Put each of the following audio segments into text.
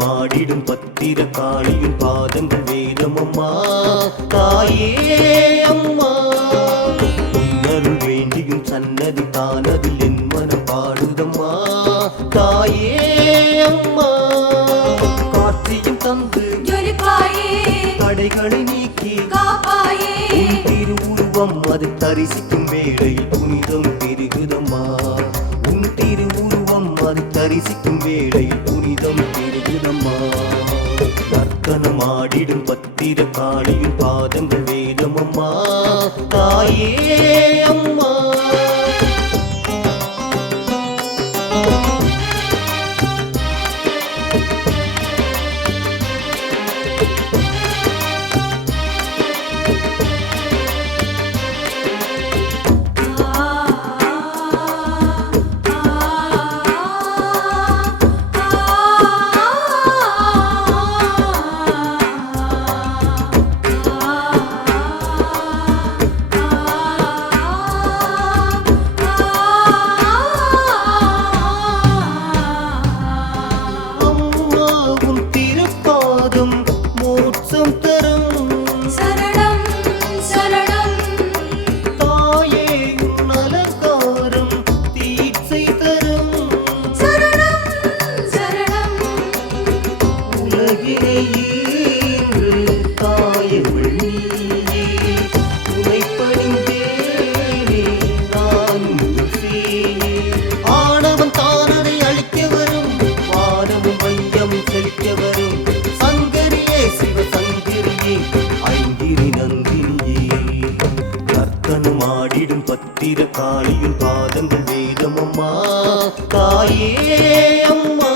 நர்த்தனமாடிடும் பத்திர காளியின் பாதங்கள் வேதமம்மா தாயே அம்மா. உன்னருள் வேண்டியும் சன்னதி தானதில் என் மனம் பாடுதம்மா தாயே அம்மா. காட்சியும் தந்து தடைகளை நீக்கி காப்பாயே. உன் திருவுருவம் அதை தரிசிக்கும் வேளையில் புனிதம் பெருகுதம்மா. உன் திருவுருவம் அதை தரிசிக்கும் வேளையில் புனிதம் பெருகுதம்மா. நர்த்தனமாடிடும் பத்திர காளியின் பாதங்கள் வேதமம்மா தாயே அம்மா. நர்த்தனமாடிடும் பத்திர காளியின் பாதங்கள் வேதமம்மா தாயே அம்மா.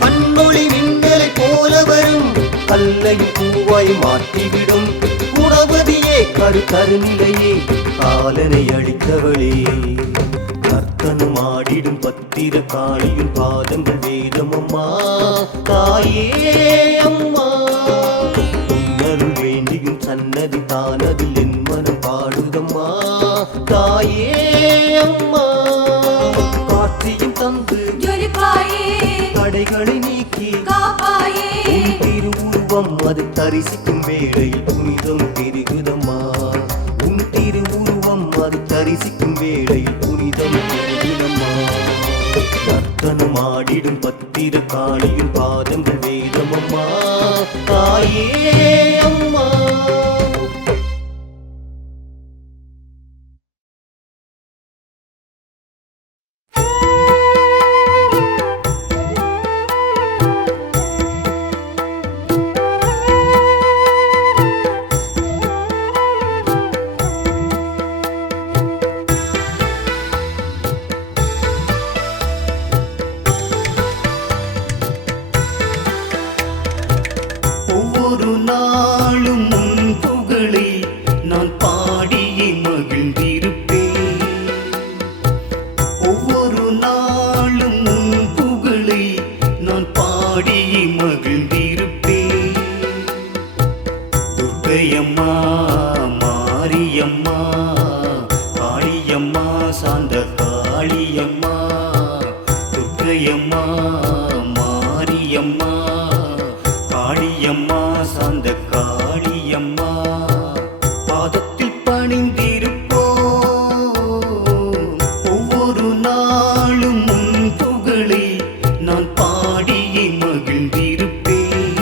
கண்ணொளி மின்னலை போல வரும் கல்லை பூவாய் மாற்றிவிடும் குணவதியே கருநிலையே காலனை அளித்தவளே. நர்த்தனமாடிடும் பத்திர காளியின் பாதங்கள் வேதமம்மா தாயே அம்மா. உன்னருள் வேண்டியும் சன்னதி தானதில் என் மனம் பாடுதம்மா தாயே அம்மா. காட்சியும் தந்து தடைகளை நீக்கி காப்பாயே. உன் திருவுருவம் அதை தரிசிக்கும் வேளையில் புனிதம் பெருகுதம்மா. உன் திருவுருவம் அதை தரிசிக்கும் வேளையில் புனிதம் பெருகுதம்மா. நர்த்தனமாடிடும் பத்திர காளியின் பாதங்கள் வேதமம்மா தாயே அம்மா. ஒவ்வொரு நாளும் உன் புகழை நான் பாடியே மகிழ்ந்திருப்பேன். ஒவ்வொரு நாளும் உன் புகழை நான் பாடியே மகிழ்ந்திருப்பேன். துர்க்கையம்மா மாரியம்மா காளியம்மா சாந்த காளியம்மா. துர்க்கையம்மா மாரியம்மா காளியம்மா சாந்த காளியம்மா. பாதத்தில் பணிந்திருப்போம் ஒவ்வொரு நாளும் உன் புகழை நான் பாடியே மகிழ்ந்திருப்பேன்.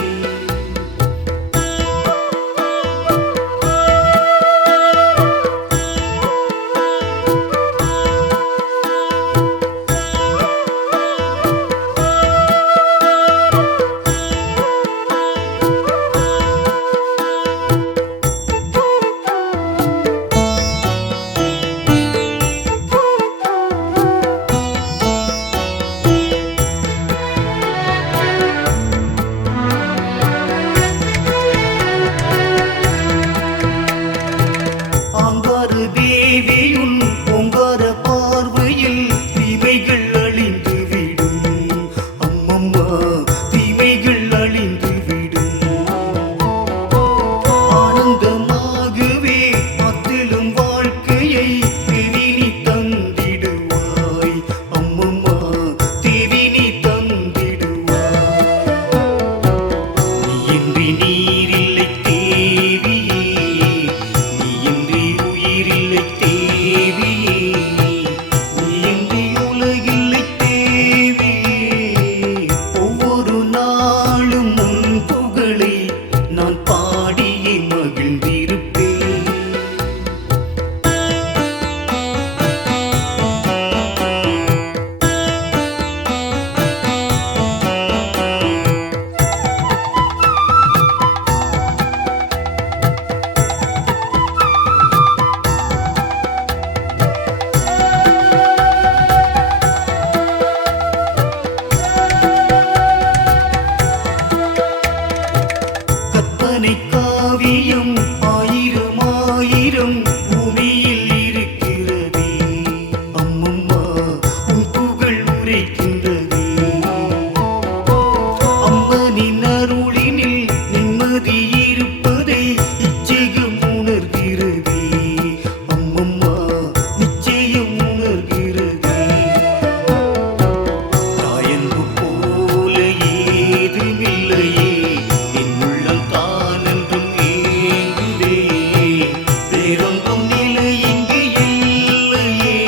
வாங்கும் நிலை இங்கு இல்லையே.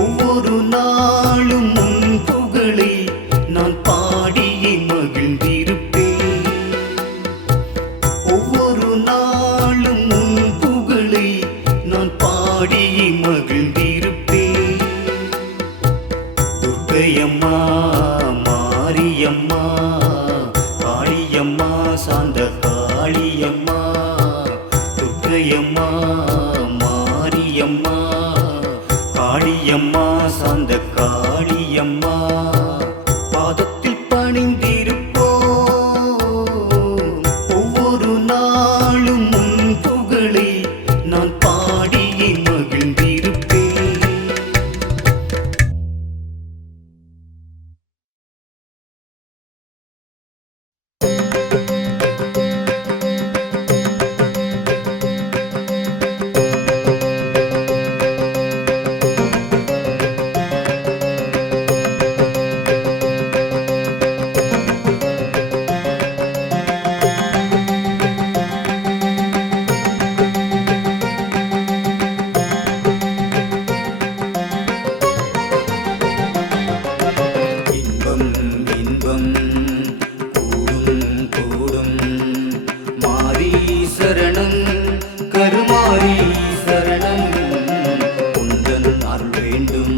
ஒவ்வொரு நாளும் உன் புகழை நான் பாடியே மகிழ்ந்திருப்பேன். ஒவ்வொரு நாளும் உன் புகழை நான் பாடியே மகிழ்ந்திருப்பேன். துர்க்கையம்மா, மாரியம்மா, காளியம்மா, சாந்த காளியம்மா, துர்க்கையம்மா, மாரியம்மா, காளியம்மா, சாந்த காளியம்மா, பாதத்தில் பணிந்திருப்போம். ஒவ்வொரு நாளும் உன் புகழை நான் பாடியே மகிழ்ந்திருப்பேன். இன்பம் இன்பம் கூடும் கூடும் மாரி சரணம் கருமாரி சரணம். உந்தன் அருள் வேண்டும்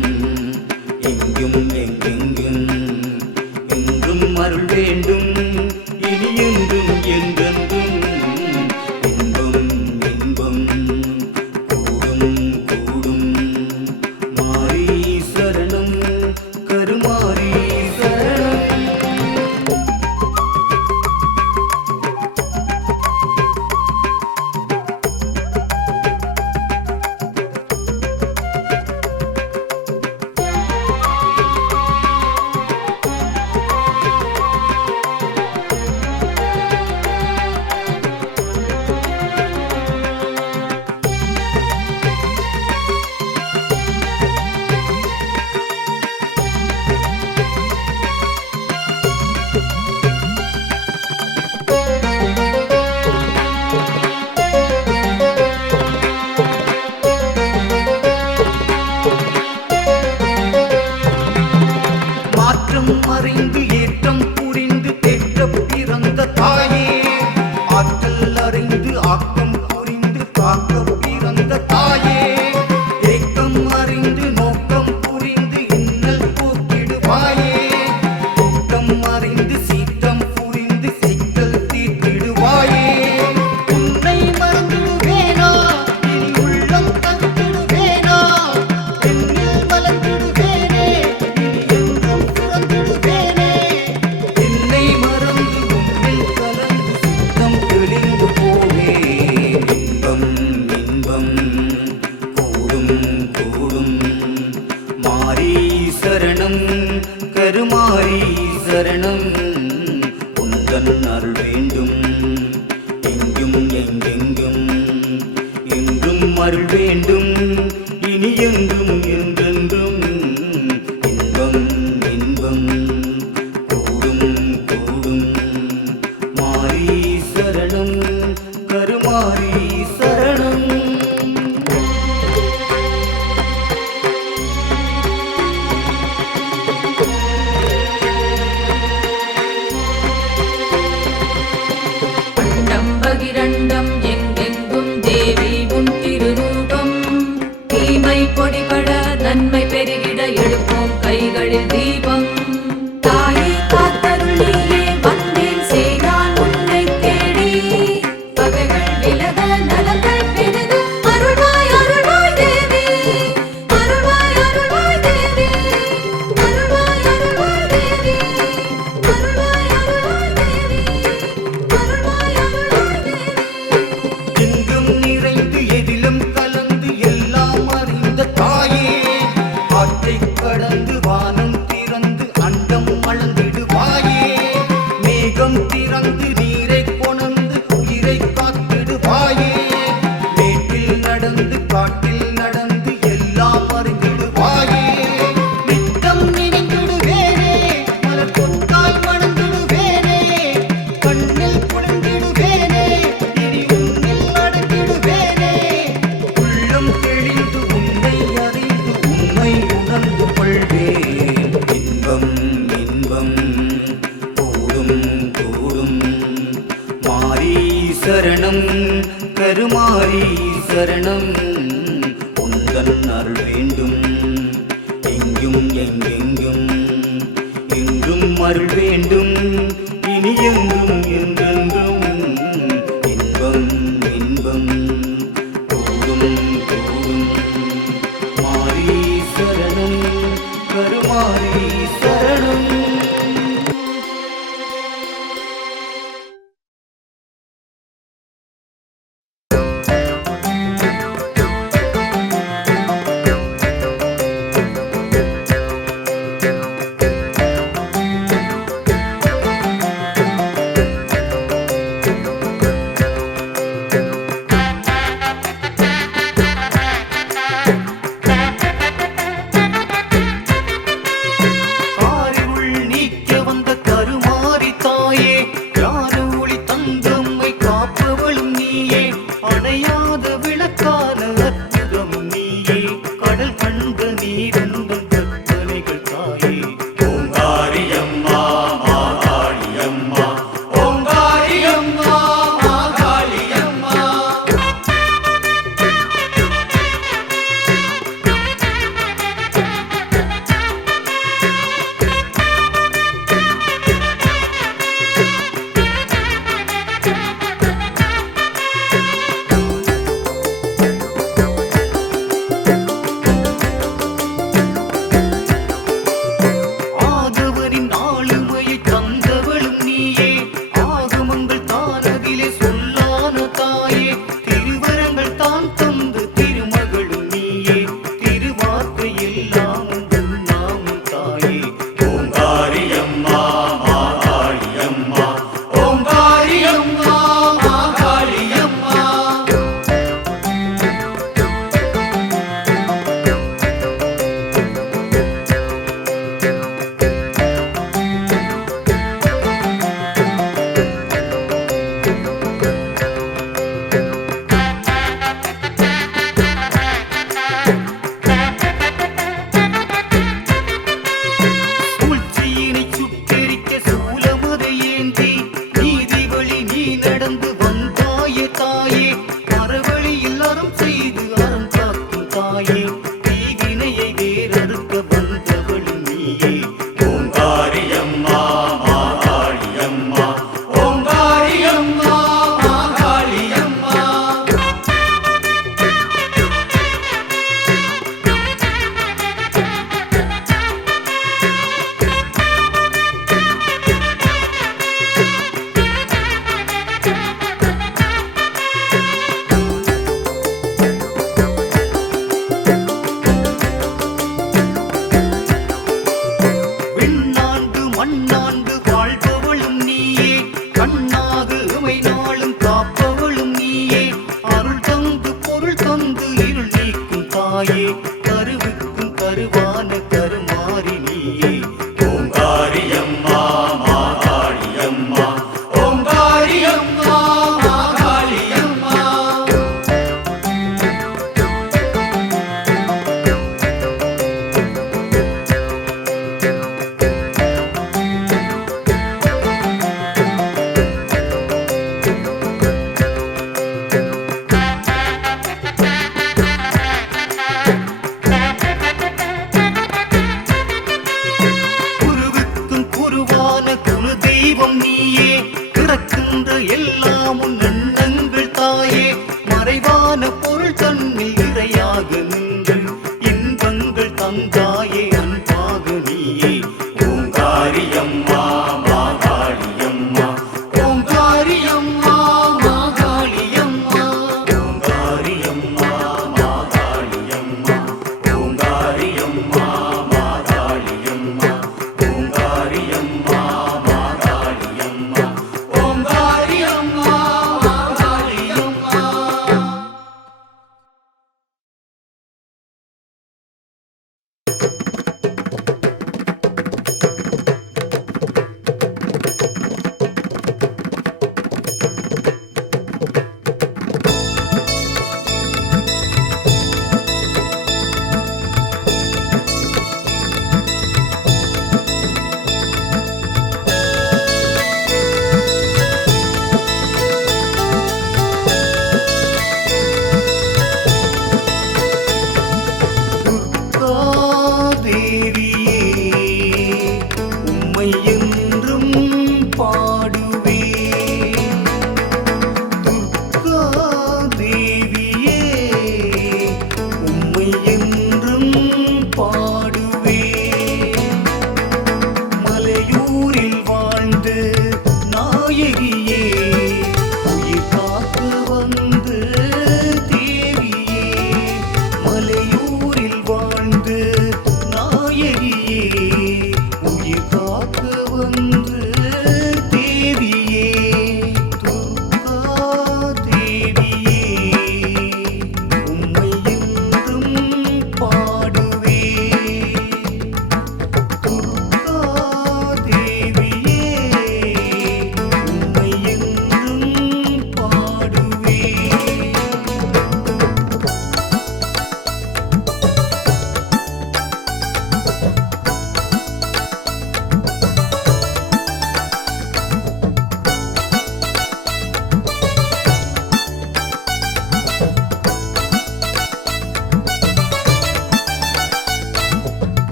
எங்கும் எங்கெங்கும், என்றும் அருள் வேண்டும் இனி என்றும் என்றென்றும். இன்பம் இன்பம் கூடும் கூடும் மாரி சரணம் கருமாரி சரணம். மாற்றம் அறிந்து ஏற்றம் புரிந்து தேற்ற பிறந்த தாயே, ஆற்றல் அறிந்து ஆக்கம் புரிந்து காக்க பிறந்த தாயே, ஏக்கம் அறிந்து நோக்கம் புரிந்து இன்னல் போக்கிடுவாயே, கூட்டம் அறிந்து சீற்றம் புரிந்து சிக்கல் தீர்த்திடுவாயே. உன்னை மறந்துடுவேனா, இனி உள்ளம் தந்திடுவேனா, என்னில் மலர்ந்திடுவேனே, இனி என்றும் பிறந்திடுவேனே. என்னை மறந்து உன்னில் கலந்து சுத்தம் தெளிந்து போவேன். இன்பம் இன்பம் கூடும் கூடும் மாரி சரணம் கருமாரி சரணம். உந்தன் அருள் வேண்டும் எங்கும் எங்கெங்கும், என்றும் அருள் வேண்டும் இனி என்றும் என்றென்றும். இன்பம் இன்பம் கூடும் கூடும் மாரி சரணம் கருமாரி சரணம். அண்டம் பகிரண்டம் எங்கெங்கும் தேவி உன் திருரூபம். தீமை பொடிபட நன்மை பெருகிட எழுப்போம் கைகளில் தீபம். தாயே காத்தருள் நீயே வந்தேன் செய்தான் உன்னை தேடி. பகைகள் விலக நலங்கள் பெருக அருள்வாய் அருள்வாய் தேவி. அருள்வாய் அருள்வாய் தேவி. அருள்வாய் அருள்வாய் தேவி. அருள்வாய் அருள்வாய் தேவி. அருள்வாய் அருள்வாய் தேவி. எங்கும் நிறைந்து எதிலும் கலந்து எல்லாம் அறிந்த தாயே, ஆற்றை கடந்து வானம் திறந்து அண்டம் அளந்திடுவாயே, மேகம் திறந்து நீரை கொணர்ந்து உயிரை காத்திடுவாயே, மேட்டில் நடந்து காட்டில் நடந்து எல்லாம் அறிந்திடுவாயே. நித்தம் நினைந்திடுவேனே, மலர் கொத்தாய் வணங்கிடுவேனே, கண்ணில் குளிர்ந்திடுவேனே, இனி உன்னில் அடங்கிடுவேனே. சரணம் உந்தன் அருள் வேண்டும் எங்கும் எங்கெங்கும் எங்கும் அருள் வேண்டும் இனி எங்கும் என்றென்றும் இன்பம் இன்பம் கூடும் கூடும் மாரி சரணம் கருமாரி சரணம்.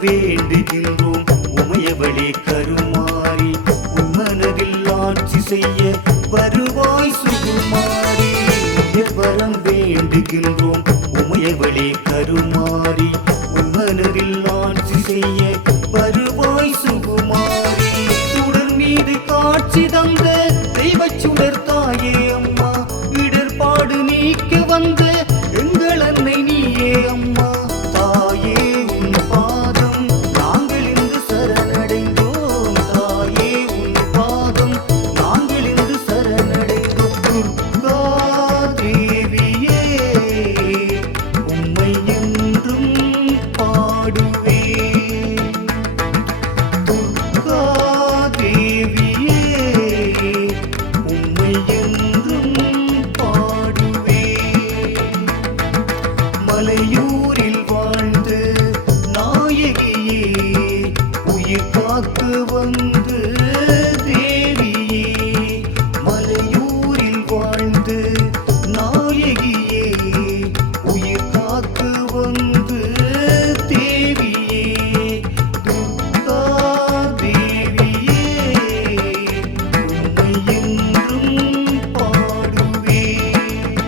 வேண்டுகின்றோம் உமையவளே கருமாறி உன் மனதில் ஆட்சி செய்ய வருவாய் சுகுமாரி வரம் வேண்டுகின்றோம் உமையவளே கருமாறி உன் மனதில் ஆட்சி செய்ய வருவாய் சுகுமாரி சுடர் மீது காட்சி தந்த தெய்வச் சுடர் தாயே அம்மா இடர்பாடு நீக்க வந்த எங்கள் அன்னை நீயே அம்மா தாயே உன் பாதம் நாங்கள் இன்று சரணடைந்தோம் தாயே உன் பாதம் நாங்கள் இன்று சரணடைந்தோம் துர்கா தேவியே உம்மை என்றும் பாடுவேன் துர்கா தேவியே உம்மை என்றும் பாடுவேன் மலையூரில் வாழ்ந்து நாயகியே உயிர் காக்க வந்து தேவியே மலையூரில் வாழ்ந்து நாயகியே உயிர் காக்க வந்து தேவியே துர்கா தேவியே உம்மை என்றும் பாடுவேன்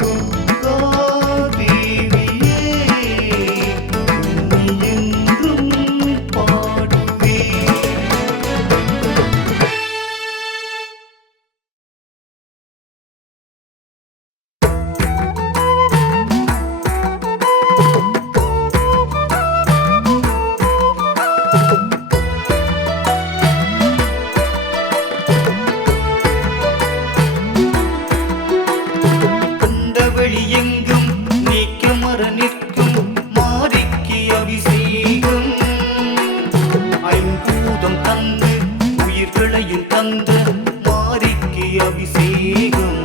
துர்கா தேவியே உம்மை என்றும் பாடுவேன் கண்டவழி எங்கும் நீக்க மர நிற்கும் மாரிக்கு அபிஷேகம் ஐம்பூதம் தந்து உயிர்களையும் தந்த மாரிக்கு அபிஷேகம்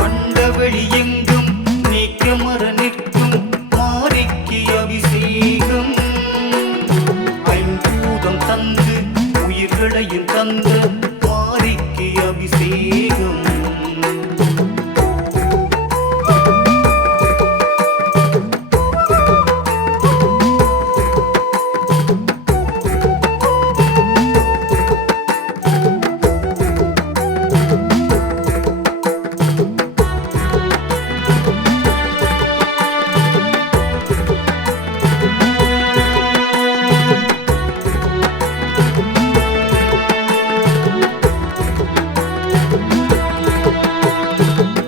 கண்டவழி எங்கும் நீக்க மர நிற்கும் மாரிக்கு அபிஷேகம் ஐம்பூதம் தந்து உயிர்களையும் தந்த மாரிக்கு அபிஷேகம்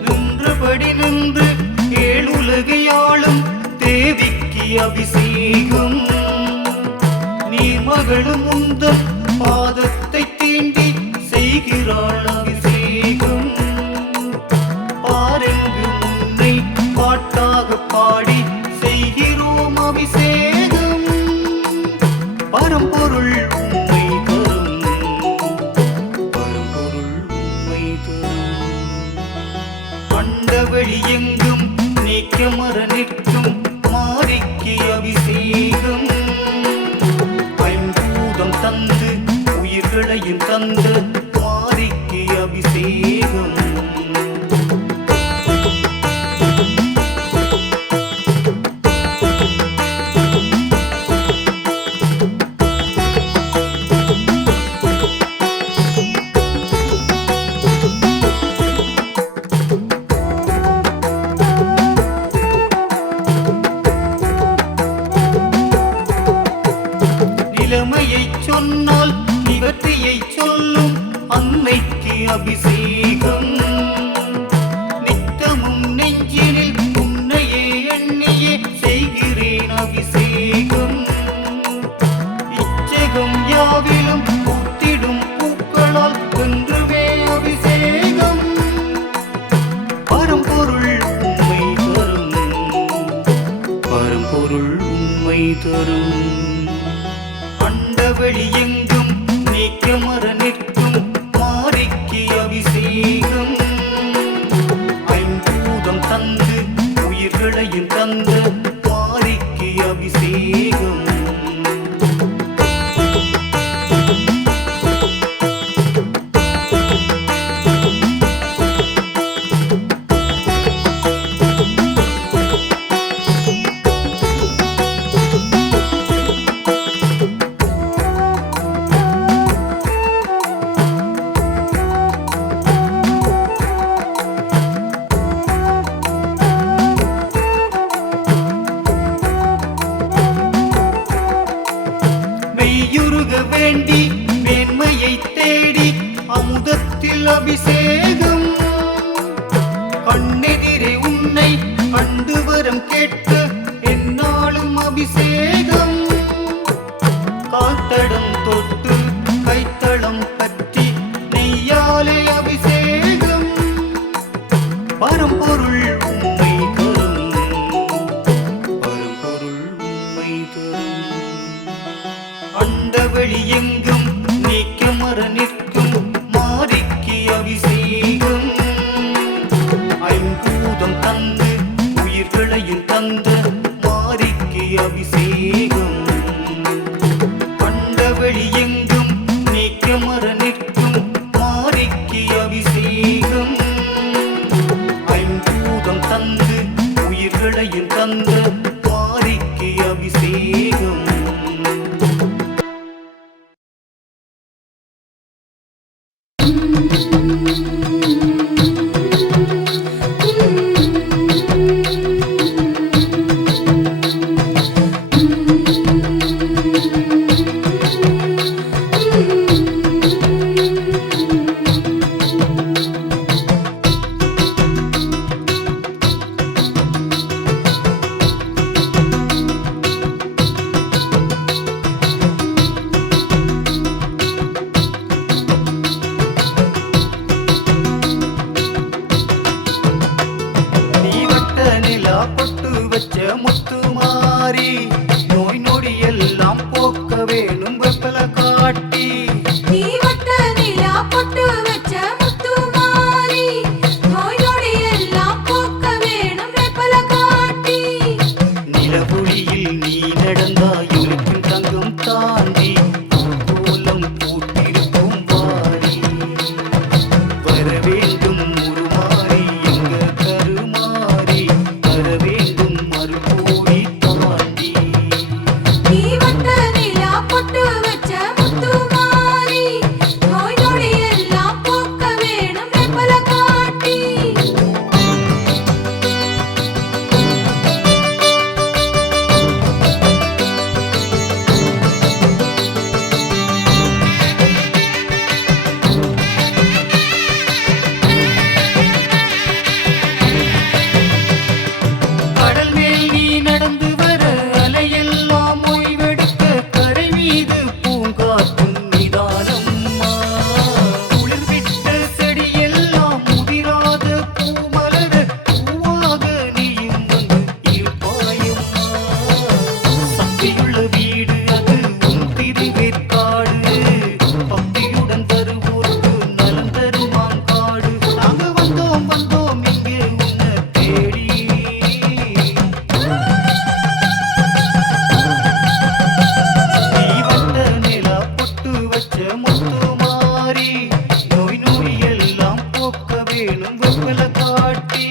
நின்றபடி நின்று ஏழுலகையாளும் தேவிக்கு அபிஷேகம் நீர் மகளும் உந்தன் பாதத்தை தீண்டி செய்கிறாள் அபிஷேகம் பாரெங்கு முன்னை பாட்டாக பாடி செய்கிறோம் அபிஷேகம் பரம்பொருள் உம்மை தரும் பரம்பொருள் உம்மை தரும் அண்டவழி எங்கும் நீக்க மர நிற்கும் மாரிக்கு அபிஷேகம் ஐம்பூதம் தந்து உயிர்களையும் தந்த மாரிக்கு அபிஷேகம் நிலைமையை சொன்னால் நிவர்த்தியை சொல்லும் அன்னைக்கு அபிஷேகம் நித்தமும் நெஞ்சினில் உன்னையே எண்ணியே செய்கிறேன் அபிஷேகம் இச்சகம் யாவிலும் பூத்திடும் பூக்களால் வென்றுவே அபிஷேகம் பரம்பொருள் உம்மை தரும் பரம்பொருள் உம்மை தரும் அண்டவழி எங்கும் நீக்க மர நிற்கும் மாரிக்கு அபிஷேகம் ஐம்பூதம் தந்து உயிர்களையும் தந்த மாரிக்கு அபிஷேகம் சத்தம் கேட்டு என்னாலும் அபிஷேகம் காத்தடம் தொட்டு கைத்தளம் பற்றி நெய்யாலே அபிஷேகம் பரம்பொருள் உம்மை தரும் பரம்பொருள் உம்மை தரும் அண்டவெளி எங்கும் நீக்கமர நிற்கும் மாரிக்கு அபிஷேகம் ஐம்பூதம் தந்து உயிர்களையும் தந்த மாரிக்கு அபிஷேகம் அண்டவெளி எங்கும் நீக்கமர நிற்கும் மாரிக்கு அபிஷேகம் ஐம்பூதம் தந்து உயிர்களையும் தந்த மாரிக்கு அபிஷேகம் பொட்டு வச்ச முத்துமாரி நோய் நொடி எல்லாம் போக்க வேணும் வெப்பல காட்டி நீ வட்ட நிலா பொட்டு வச்ச முத்துமாரி நோய் நொடி எல்லாம் போக்க வேணும் வெப்பல காட்டி நிலவுளியில் நீ நடந்தாய் உனக்கும் தங்கம் தாண்டி கோலம் பூட்டிருக்கும் வாரி வர வேண்டும் உருமாறி எங்க கருமாறி வர வேண்டும் மறுபோடி தாண்டி நீ வட்ட நிலா பொட்டு வச்ச முத்துமாரி நோய் நொடி எல்லாம் போக்க வேணும் வெப்பல காட்டி கடல் மேல் நீ நடந்து வர அலையெல்லாம் ஓய்வெடுக்க கரை மீது பூங்காற்றும் நிதானம்மா குளிர் விட்ட செடியெல்லாம் முதிராத பூமலர பூவாக நீயும் வந்து இருப்பாயம்மா சக்தியுள்ள வீடு அது உன் திருவேற்காடு பக்தியுடன் தருவோர்க்கு நலம் தருமாம் காடு நாங்க வந்தோம் இங்கே உன்னை தேடி நீ வந்த நிலா பொட்டு வச்ச முத்துமாரி நோய் நொடி எல்லாம் போக்க வேணும் வெப்பல காட்டி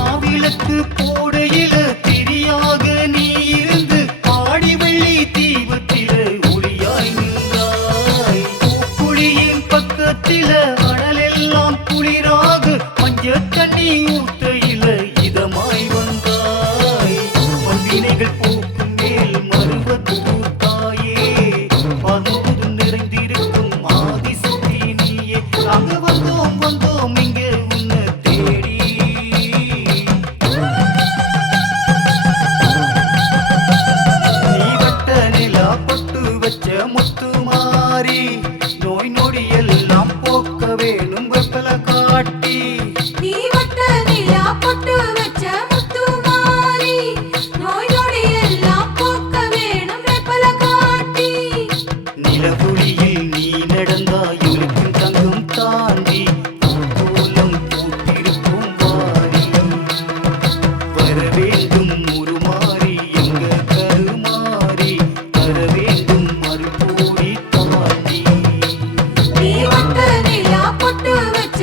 ஆவிளக்கு போடையில திரியாக நீ இருந்து ஆடி வெள்ளி தீபத்தில ஒளியாய் நின்றாய் பூக்குழியின் பக்கத்தில அனலெல்லாம் குளிராக மஞ்ச தண்ணி ஊத்தையில இதமாய் வந்தாய் மந்தினைகள் போக்கும் மேல் மருவத்தூர் தாயே பருவதும் நிறைந்திருக்கும் ஆதிசக்தி நீயே நாங்க வந்தோம் இங்கே உன்னை தேடி நீ வட்ட நிலா பொட்டு வச்ச முத்துமாரி நோய் நொடி எல்லாம் போக்க வேணும் வெப்பல காட்டி நீ வட்ட நிலா பொட்டு வச்ச முத்துமாரி நோய் நொடி எல்லாம் போக்க வேணும் வெப்பல காட்டி நிலவுளியில் நீ நடந்தாய் உனக்கும் தங்கம் தாண்டி கோலம் பூட்டிருக்கும் வாரி வர வேண்டும் உருமாறி எங்க கருமாறி வர வேண்டும் மறுபோடி தாண்டி நீ வட்ட நிலா பொட்டு வச்ச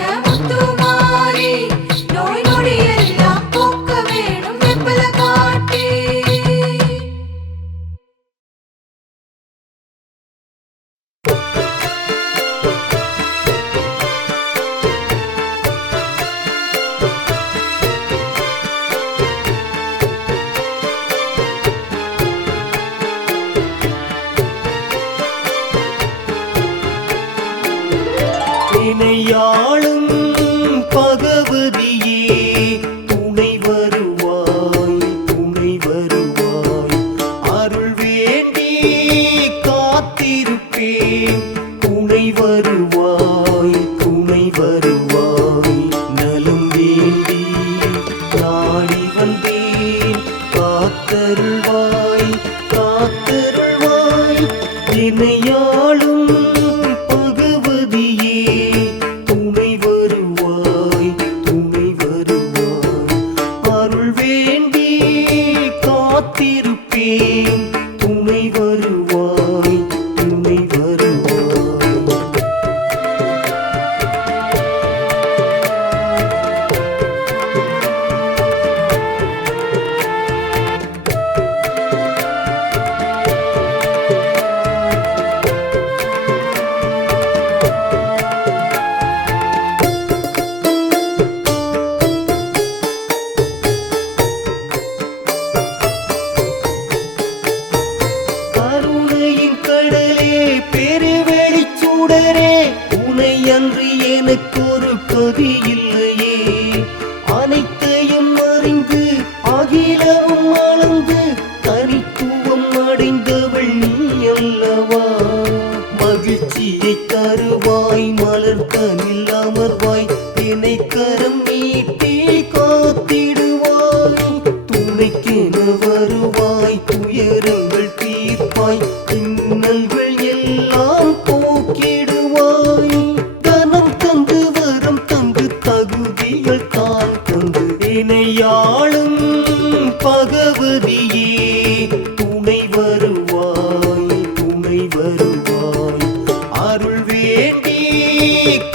இணையாளும் பகவதியே துணை வருவாய் துணை வருவாய் அருள் வேண்டி காத்திருப்பேன் துணை வருவாய் துணை வருவாய் நலம் வேண்டி நாடி வந்தேன் காத்தருள்வாய் காத்தருள்வாய் இணையாளும் பகவதியே துணை வருவாய் துணை வருவாய் அருள் வேண்டி காத்திருப்பேன் துணை வருவாய் துணை வருவாய் கருணையின் கடலே பெருவெளிச் சுடரே உனை அன்றி எனக்கொரு கதி இல்லையே அனைத்தையும் அறிந்து அகிலவும் அளந்து தனித்துவம் அடைந்தவள் நீ அல்லவா மகிழ்ச்சியை தருவாய் மலர்கனில் அமர்வாய் என்னை கரம் நீட்டி காத்திடுவாய் துணைக்கென வருவாய் துயரங்கள் தீர்ப்பாய் இன்னல்கள் எல்லாம் போக்கிடுவாய் தனம் தந்து வரம் தந்து தகுதிகள் தான் தந்து இணையாளும் பகவதியே துணை வருவாய் துணை வருவாய் அருள் வேண்டி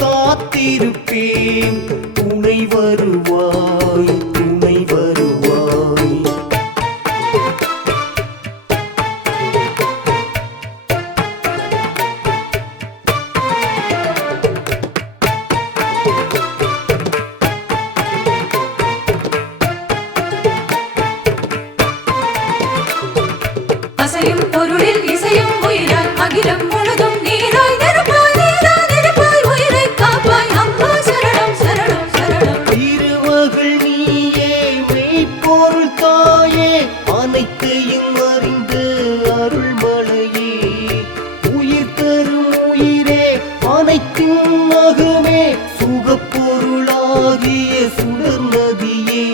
காத்திருப்பேன் துணை வருவாய் துணை வருவாய் அசையும் பொருளில் இசையும் உயிராய் அகிலம் முழுதும் நீராய் நெருப்பாய் நீராய் நெருப்பாய் உயிரை காப்பாய் அம்மா சரணம் சரணம் சரணம் திருமகள் நீயே மெய்ப்பொருள் தாயே அனைத்தையும் அறிந்த அருள்மலையே உயிர் தரும் உயிரே அனைத்தின் நகமே சுகப்பொருளாகிய சுடர் நதியே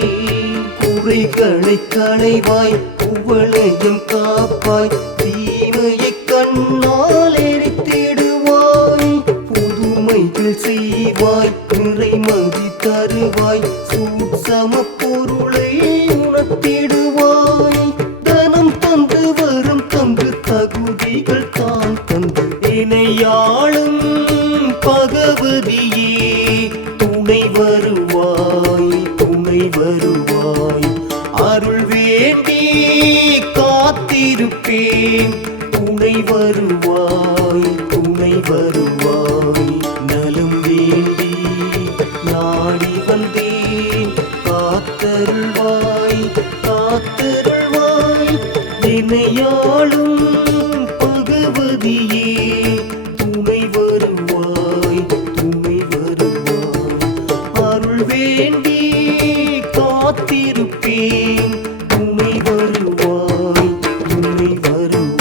குறைகளை களைவாய் குவளையும் காப்பாய் தீமையை கண்ணால் எரித்திடுவாய் புதுமைகள் செய்வாய் நிறைமதி தருவாய் சூட்சம பொருளை உணர்த்திடுவாய் தனம் தந்து வரும் தந்து தகுதிகள் தான் தந்து இணையாளும் பகவதியே துணை வருவாய் துணை வருவாய் அருள் வேண்டி காத்திருப்பேன் துணை வருவாய் துணை வருவாய் நலம் வேண்டி நாடி வந்தேன் காத்தருள்வாய் காத்தருள்வாய் இணையாளும் பகவதியே துணை வருவாய் துணை வருவாய் அருள் வேண்டி காத்திருப்பேன் துணை வருவாய் துணை வருவாய்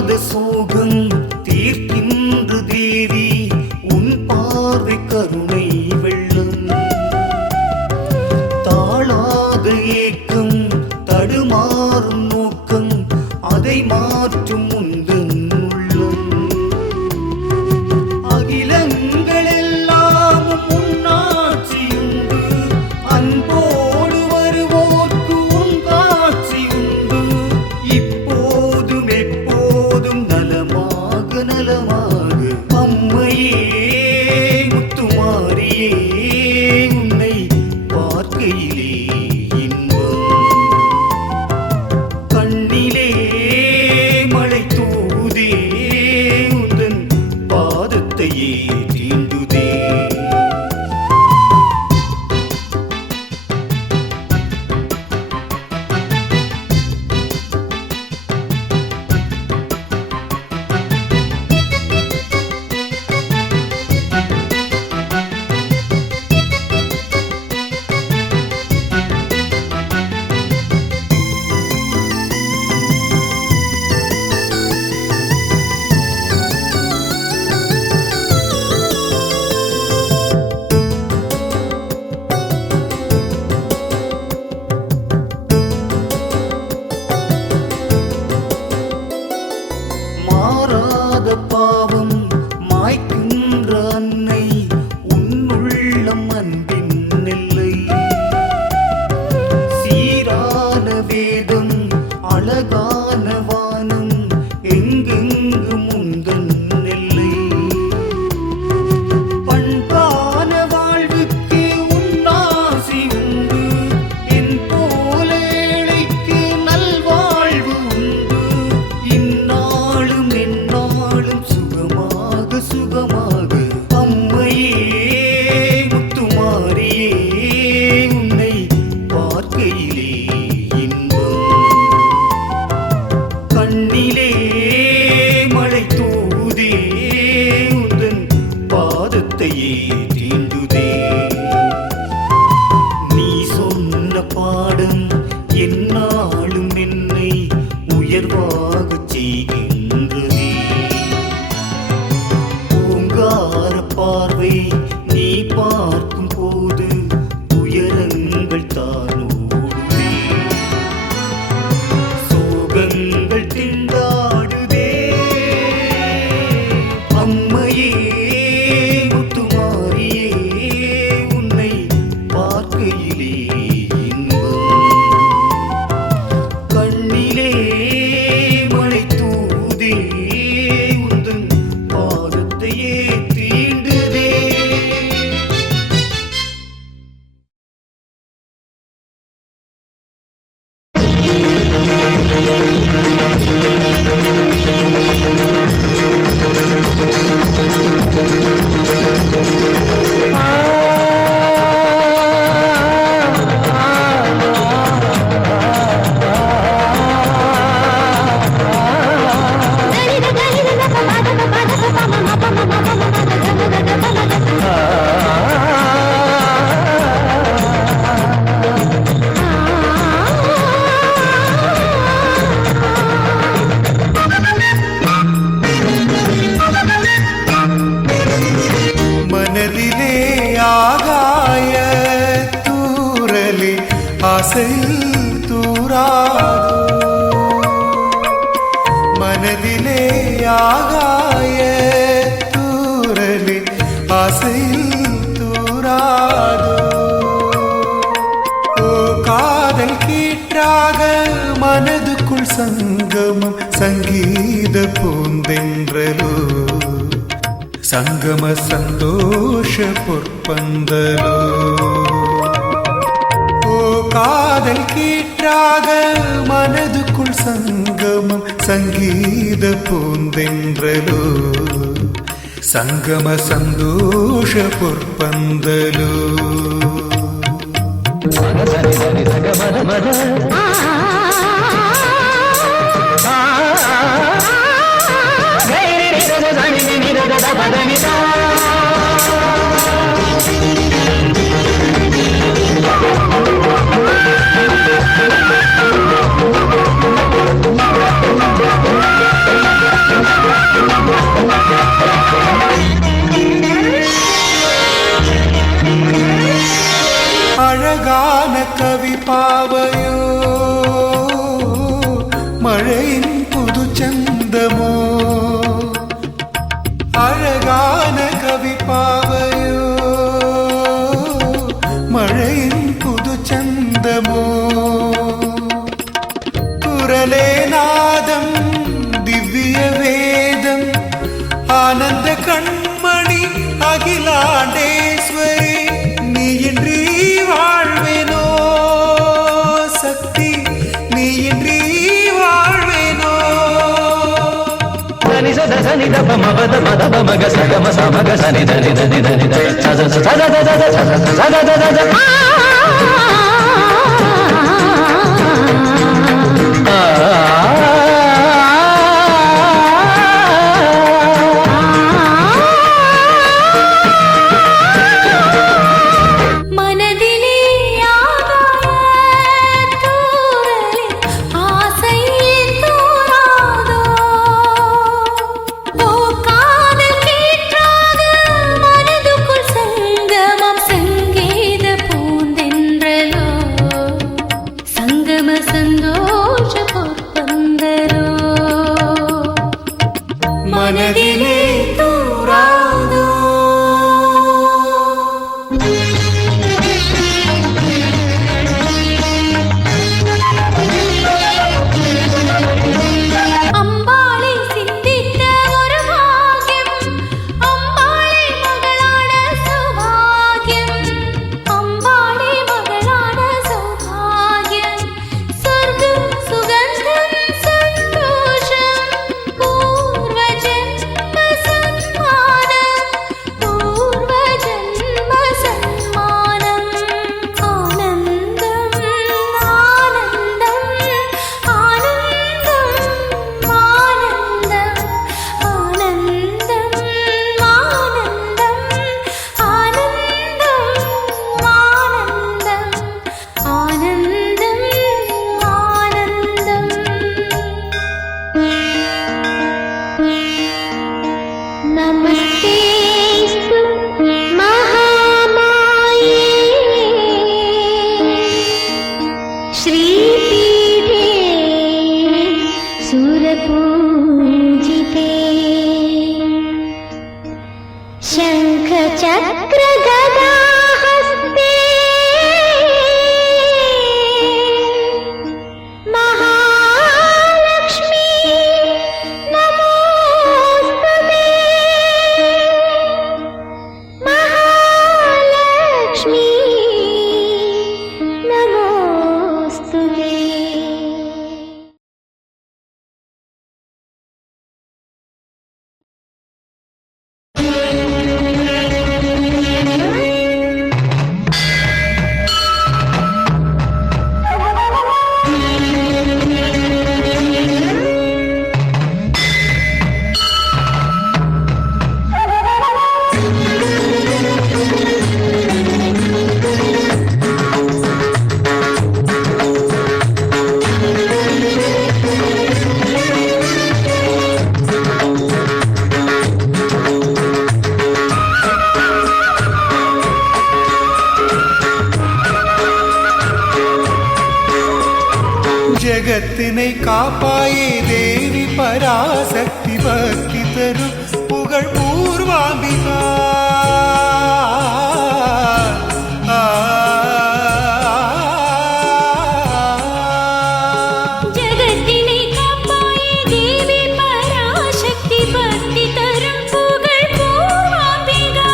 சோகம் தீர்க்கின்ற தேவி உன் பார்வை கருணை வெள்ளம் தாழாத ஏக்கம் தடுமாறும் நோக்கம் அதை மாற்றும் உந்தன் உள்ளம் அகிலங்கள் எல்லாம் உன்னாட்சியுண்டு அன்போடு வருவோர்க்கு உன் காட்சியுண்டு இப்போதும் எப்போதும் நலமாக நலமாக அம்மையே முத்துமாரியே உன்னை பார்க்கையிலே இன்பம் கண்ணிலே மழை தூதே உந்தன் பாதத்தையே தீண்டுதே மாறாத பாவம் மாய்க்கின்ற அன்னை உன்னுள்ளம் அன்பின் நெல்லை சீரான வேதம் அழகான வானம் எங்கெங்கு முந்தன் நெல்லை பண்பான வாழ்வுக்கு உன்னாசி உண்டு என் போல ஏழைக்கு நல்வாழ்வு உண்டு இந்நாளும் எந்நாளும் சுகமாக சுகமாக அம்மையே முத்துமாரியே உன்னை பார்க்கையிலே இன்பம் கண்ணிலே மழை தூதே உந்தன் பாதத்தையே தீண்டுதே நீ சொன்ன பாடம் எந்நாளும் என்னை உயர்வாகச் செய்கின்றதே பூங்கார பார்வை நீ பார்க்கும் போது துயரங்கள் தானோடுதே சோகங்கள் திண்டாடுதே அம்மையே முத்துமாரியே உன்னை பார்க்கையிலே இன்பம் கண்ணிலே மழை தூதே உந்தன் பாதத்தையே தீண்டுதே மனதிலே ஆகாய தூரலே ஆசை தூராதோ மனதிலே ஆகாய தூரலே ஆசை தூராதோ ஓ காதல் கீற்றாக மனதுக்குள் சங்கமம் சங்கீத பூந்தென்றலோ சங்கம சந்தோஷ பொற்பந்தலோ ஓ காதல் கீற்றாக மனதுக்குள் சங்கமம் சங்கீத பூந்தென்றலோ சங்கம சந்தோஷ பொற்பந்தலோ Thank you. முதலே நாதம் திவ்ய வேதம் ஆனந்த கண்மணி அகிலாண்டேஸ்வரி நீயின்றி வாழ்வேனோ சக்தி நீயின்றி வாழ்வேனோ దని సద సని దప మగ మద మగ సగమ సమగ సని దని దని దని దని సద సద సద సద సద సద மனதிலே தூராதோ அம்பாளை சிந்தித்த ஒரு பாக்கியம் அம்பாளை மகளான சௌபாகியம் அம்பாளை மகளான சௌபாகியம் சொர்க்கம் சுகந்தம் சந்தோஷம் பூர்வ ஜென்ம சன்மானம் பூர்வ ஜென்ம சன்மானம் ஆனந்தம் ஆனந்தம் ஆனந்தம் ஆனந்தம் ஆனந்தம் ஆனந்தம் ஆனந்தம் ஆனந்தம் நமஸ்தேஸ்து மகாமாயே श्रीपीठे सुरपूजिते शङ्खचक्रगदाहस्ते महालक्ष्मी नमोस्तुते महालक्ष्मी नमोस्तुते ஜெகத்தினை காப்பாயே தேவி பராசக்தி பக்தி தரும் புகழ் பூர்வாம்பிகா ஜெகத்தினை காப்பாயே தேவி பராசக்தி பக்தி தரும் புகழ் பூர்வாம்பிகா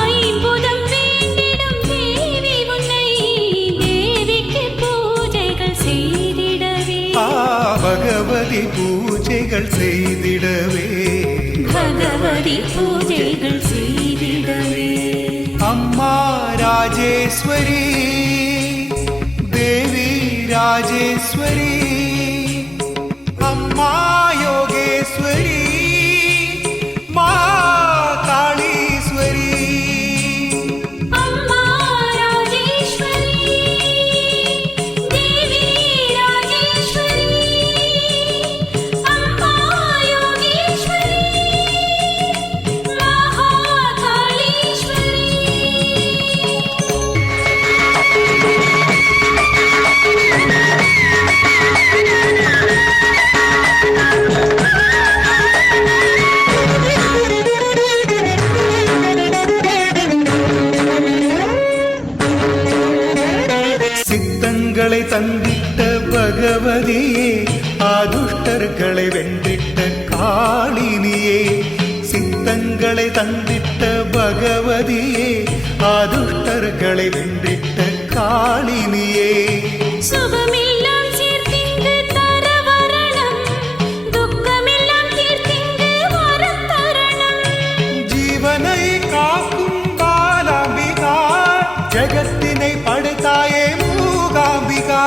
ஐம்புதம் வேண்டிடும் தேவி உன்னை தேவிக்கு பூஜைகள் செய்திடவே பகவதி பூஜைகள் செய்திடவே பகவதி பூஜைகள் செய்திடவே அம்மா ராஜேஸ்வரி தேவி ராஜேஸ்வரி அம்மா யோகேஸ்வரி மா காளீஸ்வரி அம்மா ராஜேஸ்வரி தேவி ராஜேஸ்வரி அம்மா யோகேஸ்வரி மகாகாளீஸ்வரி சித்தங்களை தந்திட்ட பகவதியே ஆதுஷ்டர்களை வென்றிட்ட காளினியே சித்தங்களை தந்திட்ட பகவதியே ஆதுஷ்டர்களை வென்றிட்ட காளினியே சுகமெல்லாம் சேர்த்திங்கு தர வரணும் துக்கமெல்லாம் தீர்த்திங்கு வரம் தரணும் ஜீவனை காக்கும் பாலாம்பிகா ஜகத்தினை படைத்தாயே மூகாம்பிகா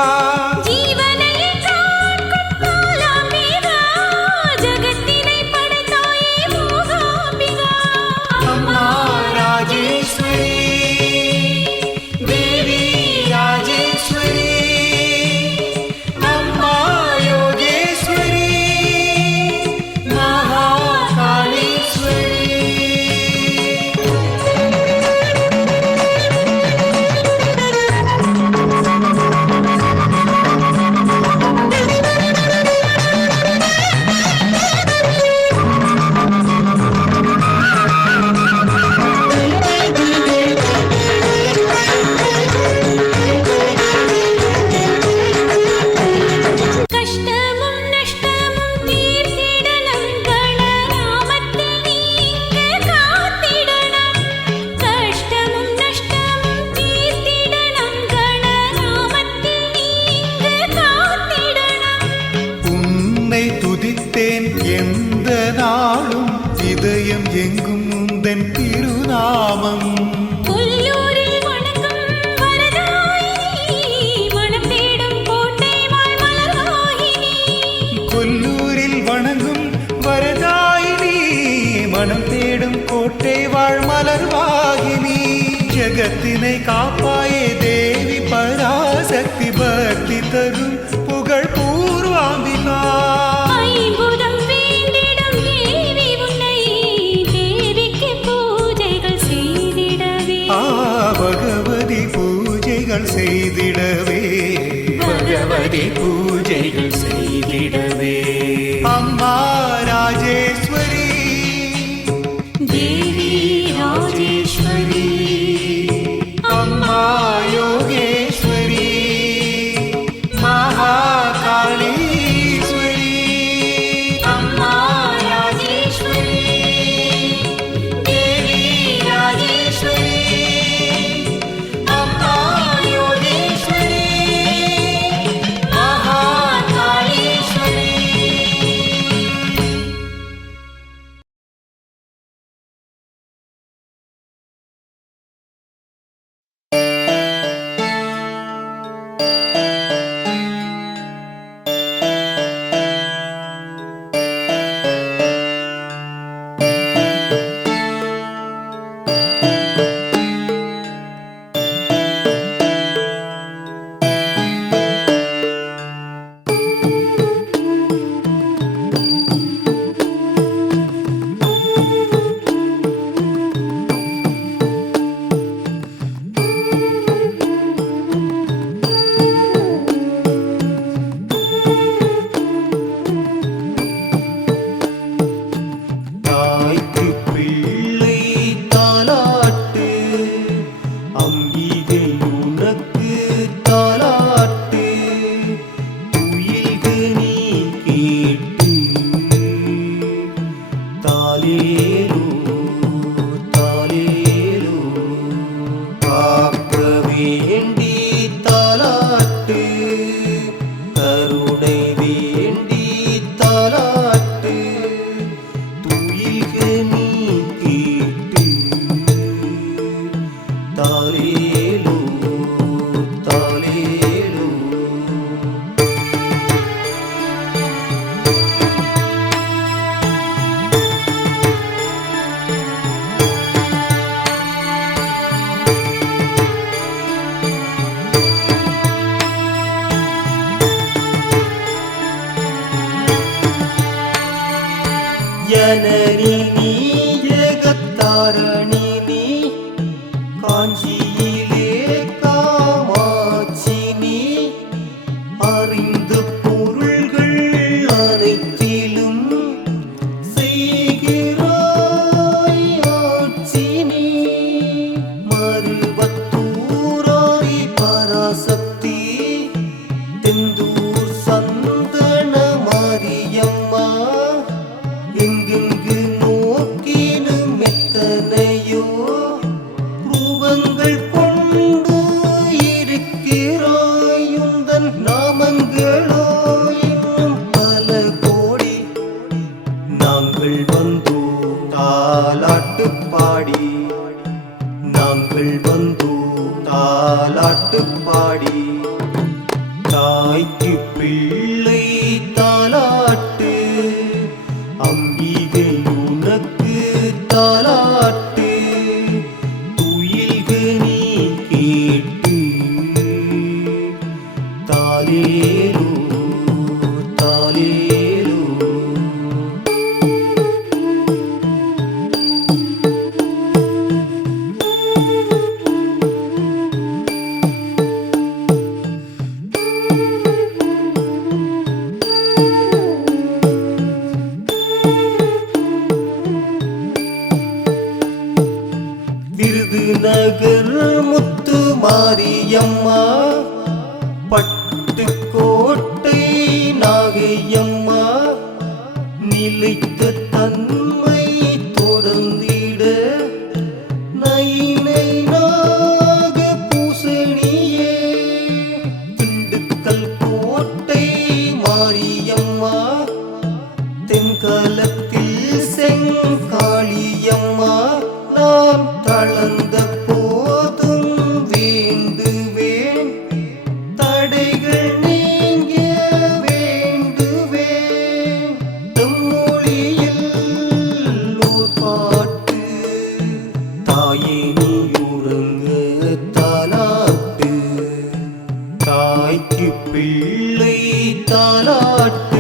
ஜீவனை காக்கும் பாலாம்பிகா ஜகத்தினை படைத்தாயே மூகாம்பிகா அம்மா ராஜேஸ்வரி தேவி ராஜேஸ்வரி அம்மா யோகேஸ்வரி மகாகாளீஸ்வரி கஷ்டமும் நஷ்டமும் தீர்த்திடணும் கணநாமத்தில் நீங்க காத்திடணும் கஷ்டமும் நஷ்டமும் தீர்த்திடணும் கணநாமத்தில் நீங்க காத்திடணும் உன்னை துதித்தேன் எந்த நாளும் இதயம் எங்கும் உந்தன் திருநாமம் கொல்லூரில் வணக்கம் வரதாயினி மனம் தேடும் கோட்டை வாழ் மலர்வாகினி கொல்லூரில் வணங்கும் வரதாயினி மனம் தேடும் கோட்டை வாழ் மலர்வாகினி ஜகத்தினை காப்பாயே தேவி பராசக்தி பக்தி தரும் புகழ் பூர்வாம்பிகா ஐம்புதம் வேண்டிடும் தேவி உன்னை தேவிக்கு பூஜைகள் செய்திடவே பகவதி பூஜைகள் செய்திடவே பகவதி பூஜைகள் செய்திடவே அம்மா ராஜேஸ்வரி தேவி ராஜேஸ்வரி அம்மா யோகேஸ்வரி மகாகாளீஸ்வரி அம்மா ராஜேஸ்வரி தேவி ராஜேஸ்வரி அம்மா யோகேஸ்வரி மகாகாளீஸ்வரி தாய்க்கு பிள்ளை தாலாட்டு அம்பிகை உனக்கு தாலாட்டு உயில்கு நீ கேட்டு தாலேலோ தாலேலோ காக்க வேண்டி தாலாட்டு கருணை வேண்டி தாலாட்டு துயில்கு நீ கேட்டு தாலேலோ தாலேலோ ஜனனி நீ ஜெகத்தாரணி நீ காஞ்சியிலே காமாட்சி நீ அறிந்த பொருள்கள் அனைத்திலும் செய்கிறாய் ஆட்சி நீ மருவத்தூராய் பராசக்தி தெந்தூர் சந்தனமா தாய்க்கு பிள்ளை தாலாட்டு அம்பிகை உனக்கு தாலாட்டு துயில்கு நீ கேட்டு தாலேலோ தாலேலோ. விருதுநகர் முத்து மாரியம்மா பட்டுக்கோட்டை நாகையம்மா நிலைத்த தன்மை தொடர்ந்திட நைனை நாக பூசணியே திண்டுக்கல் கோட்டை மாரியம்மா தென்காலத்தில் செங்காளியம்மா நான் தளர்ந்த போதும் வேண்டுவேன் தடைகள் நீங்க வேண்டுவேன் மொழியில் ஒரு பாட்டு தாயே நீ உறங்க தாலாட்டு தாய்க்கு பிள்ளை தாலாட்டு